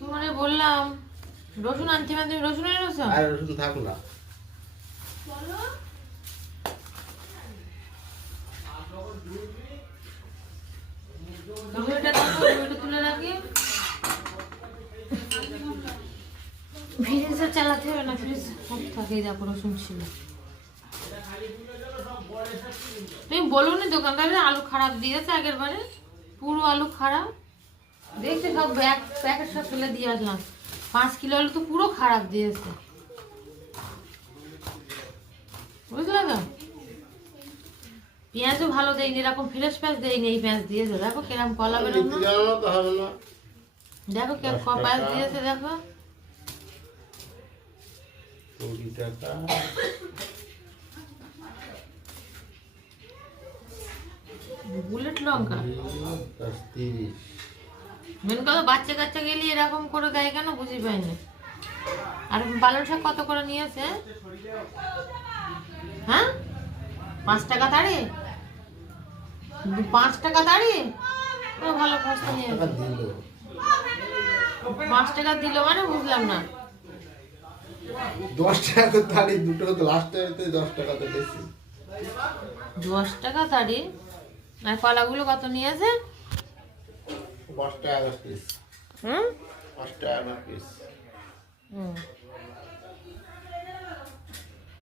তোমারে বললাম রসুন আনতে মানে তুমি রসুন এনেছো? আর রসুন থাক না। তুলে রাখি, ফ্রিজে চালাতে হবে না, ফ্রিজ থাকে। দেখো রসুন ছিল, তুমি বলো নি দোকানদারে আলু খারাপ দিয়েছে আগের বারে, পুরো আলু খারাপ দেখতে, সব প্যাকেট সব ফেলে দিয়ে আসলাম। 5 কিলো আলু তো পুরো খারাপ দিয়েছে, বুঝলে তো? পেঁয়াজও ভালো দেয়নি, এরকম ফ্রেশ পেঁয়াজ দেয়নি, এই পেঁয়াজ দিয়েছে। দেখো কিরকম কলা বেরোনো, দেখো কিরকম পেঁয়াজ দিয়েছে, দেখো 20 টাকা। বুলেট লঙ্কা 30। মেন কথা বাচ্চা কাচ্চা গেলে এরকম করে দেয় কেন বুঝি পাইনি। আর পালং শাক কত করে নিয়েছে? হ্যাঁ 5 টাকা তাড়ি, 5 টাকা তাড়ি, ভালো সস্তা নিয়েছে। 5 টাকা দিল মানে বুঝলাম না। 10 টাকা তাড়ি, 2 টাকা তো লাস্ট টাইমে, 10 টাকা তো বেশি। 10 টাকা তাড়ি। আর কলাগুলো কত নিয়েছে? 5 টাকা পিস। 5 টাকা পিস।